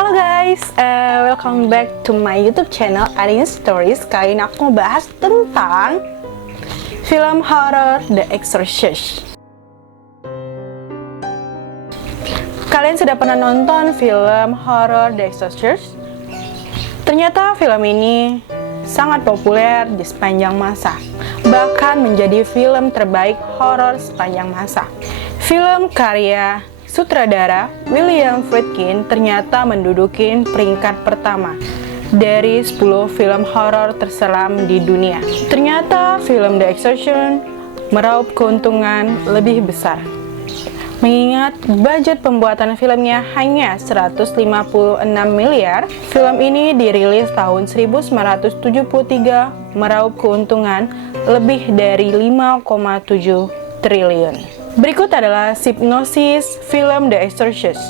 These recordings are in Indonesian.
Halo guys, welcome back to my YouTube channel Arin Stories. Kali ini aku mau bahas tentang film horor The Exorcist. Kalian sudah pernah nonton film horor The Exorcist? Ternyata film ini sangat populer di sepanjang masa, bahkan menjadi film terbaik horor sepanjang masa. Film karya sutradara William Friedkin ternyata menduduki peringkat pertama dari 10 film horor terseram di dunia. Ternyata film The Exorcist meraup keuntungan lebih besar. Mengingat budget pembuatan filmnya hanya 156 miliar, film ini dirilis tahun 1973 meraup keuntungan lebih dari 5,7 triliun. Berikut adalah sinopsis film The Exorcist.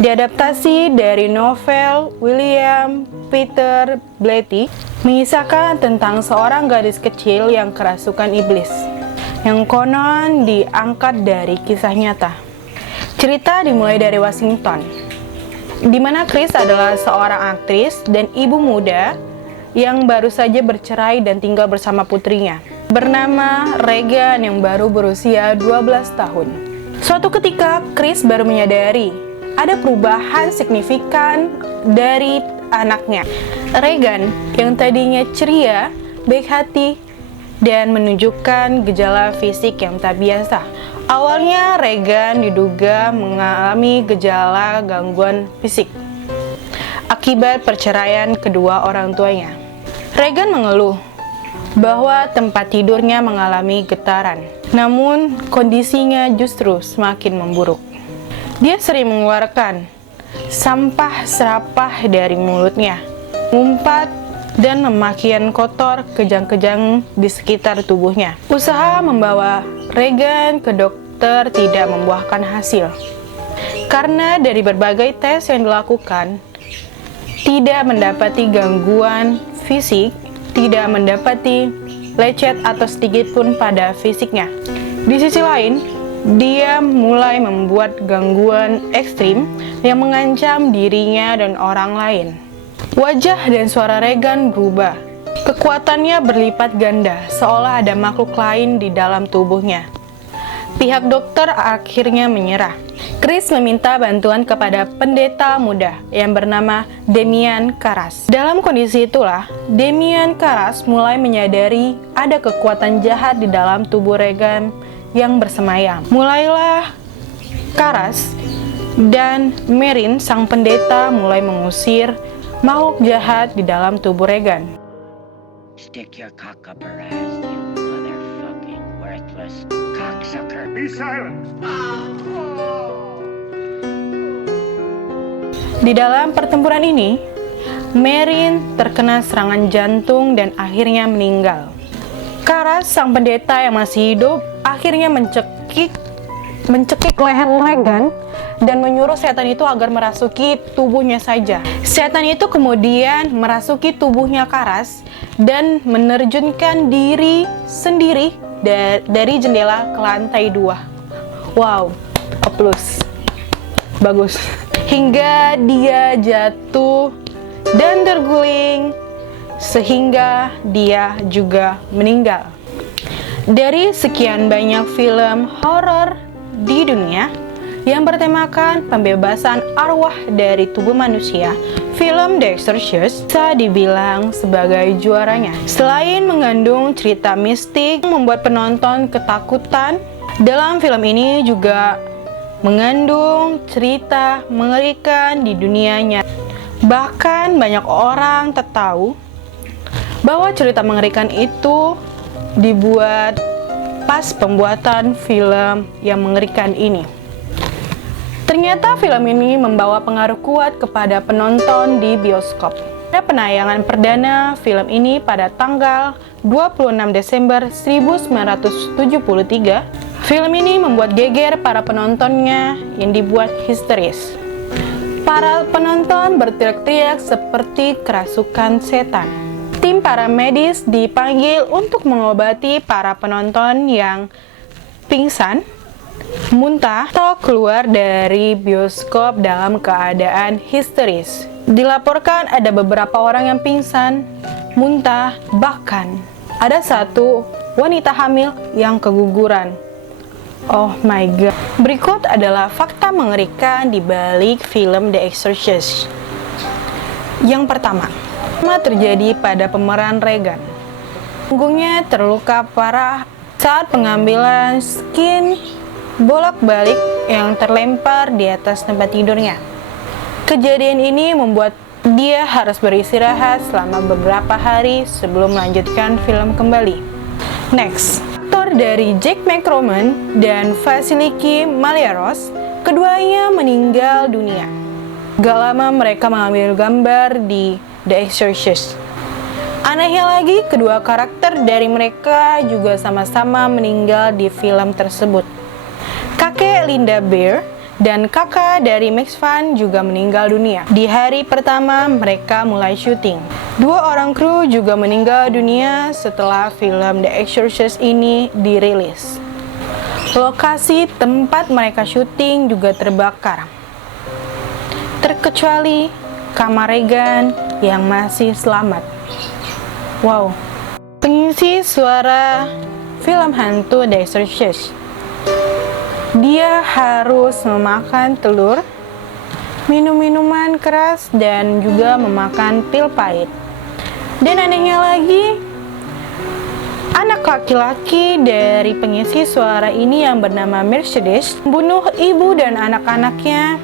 Diadaptasi dari novel William Peter Blatty, mengisahkan tentang seorang gadis kecil yang kerasukan iblis, yang konon diangkat dari kisah nyata. Cerita dimulai dari Washington, di mana Chris adalah seorang aktris dan ibu muda yang baru saja bercerai dan tinggal bersama putrinya, bernama Regan yang baru berusia 12 tahun. Suatu ketika, Chris baru menyadari ada perubahan signifikan dari anaknya. Regan yang tadinya ceria, baik hati, dan menunjukkan gejala fisik yang tak biasa. Awalnya, Regan diduga mengalami gejala gangguan fisik akibat perceraian kedua orang tuanya. Regan mengeluh bahwa tempat tidurnya mengalami getaran, namun kondisinya justru semakin memburuk. Dia sering mengeluarkan sampah serapah dari mulutnya, mengumpat dan memakian kotor kejang-kejang di sekitar tubuhnya. Usaha membawa Regan ke dokter tidak membuahkan hasil, karena dari berbagai tes yang dilakukan, tidak mendapati gangguan fisik, tidak mendapati lecet atau sedikit pun pada fisiknya. Di sisi lain, dia mulai membuat gangguan ekstrim yang mengancam dirinya dan orang lain. Wajah dan suara Regan berubah. Kekuatannya berlipat ganda, seolah ada makhluk lain di dalam tubuhnya. Pihak dokter akhirnya menyerah. Chris meminta bantuan kepada pendeta muda yang bernama Demian Karas. Dalam kondisi itulah, Demian Karas mulai menyadari ada kekuatan jahat di dalam tubuh Regan yang bersemayam. Mulailah Karas dan Marin, sang pendeta, mulai mengusir makhluk jahat di dalam tubuh Regan. Stick your cock up her ass, you motherfucking worthless cocksucker. Be silent! Di dalam pertempuran ini, Marin terkena serangan jantung dan akhirnya meninggal. Karas, sang pendeta yang masih hidup, akhirnya mencekik leher Regan dan menyuruh setan itu agar merasuki tubuhnya saja. Setan itu kemudian merasuki tubuhnya Karas dan menerjunkan diri sendiri dari jendela ke lantai 2. Wow, applause. Bagus. Hingga dia jatuh dan terguling sehingga dia juga meninggal. Dari sekian banyak film horor di dunia yang bertemakan pembebasan arwah dari tubuh manusia, film The Exorcist bisa dibilang sebagai juaranya. Selain mengandung cerita mistik yang membuat penonton ketakutan, dalam film ini juga mengandung cerita mengerikan di dunia nyata. Bahkan banyak orang tak tahu bahwa cerita mengerikan itu dibuat pas pembuatan film yang mengerikan ini. Ternyata film ini membawa pengaruh kuat kepada penonton di bioskop. Pada penayangan perdana film ini pada tanggal 26 Desember 1973, film ini membuat geger para penontonnya yang dibuat histeris. Para penonton berteriak-teriak seperti kerasukan setan. Tim paramedis dipanggil untuk mengobati para penonton yang pingsan muntah atau keluar dari bioskop dalam keadaan histeris. Dilaporkan ada beberapa orang yang pingsan, muntah, bahkan ada satu wanita hamil yang keguguran. Oh my god. Berikut adalah fakta mengerikan di balik film The Exorcist. Yang pertama terjadi pada pemeran Regan. Punggungnya terluka parah saat pengambilan skin bolak-balik yang terlempar di atas tempat tidurnya. Kejadian ini membuat dia harus beristirahat selama beberapa hari sebelum melanjutkan film kembali. Next, aktor dari Jack McRoman dan Vasiliki Maliaros, keduanya meninggal dunia. Gak lama mereka mengambil gambar di The Exorcist. Anehnya lagi, kedua karakter dari mereka juga sama-sama meninggal di film tersebut. Kakek Linda Bear dan kakak dari Max Van juga meninggal dunia. Di hari pertama mereka mulai syuting. Dua orang kru juga meninggal dunia setelah film The Exorcist ini dirilis. Lokasi tempat mereka syuting juga terbakar, terkecuali kamar Regan yang masih selamat. Wow. Pengisi suara film hantu The Exorcist, dia harus memakan telur, minum minuman keras, dan juga memakan pil pahit. Dan anehnya lagi, anak laki-laki dari pengisi suara ini yang bernama Mercedes membunuh ibu dan anak-anaknya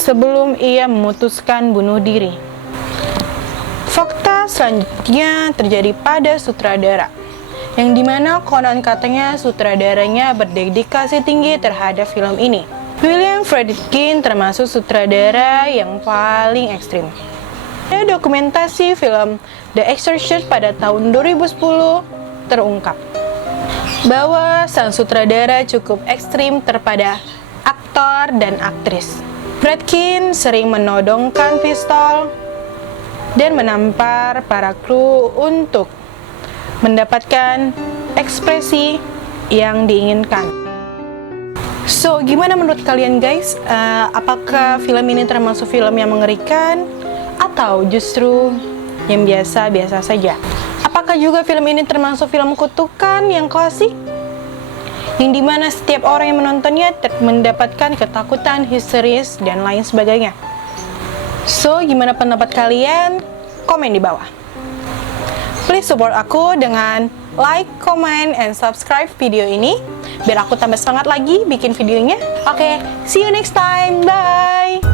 sebelum ia memutuskan bunuh diri. Fakta selanjutnya terjadi pada sutradara, yang dimana konon katanya sutradaranya berdedikasi tinggi terhadap film ini. William Friedkin termasuk sutradara yang paling ekstrim. Ada dokumentasi film The Exorcist pada tahun 2010 terungkap bahwa sang sutradara cukup ekstrim terhadap aktor dan aktris. Friedkin sering menodongkan pistol dan menampar para kru untuk mendapatkan ekspresi yang diinginkan. So, gimana menurut kalian guys? Apakah film ini termasuk film yang mengerikan atau justru yang biasa-biasa saja? Apakah juga film ini termasuk film kutukan yang klasik, yang dimana setiap orang yang menontonnya mendapatkan ketakutan, histeris, dan lain sebagainya? So, gimana pendapat kalian? Komen di bawah. Please support aku dengan like, comment, and subscribe video ini biar aku tambah semangat lagi bikin videonya. Oke, see you next time. Bye!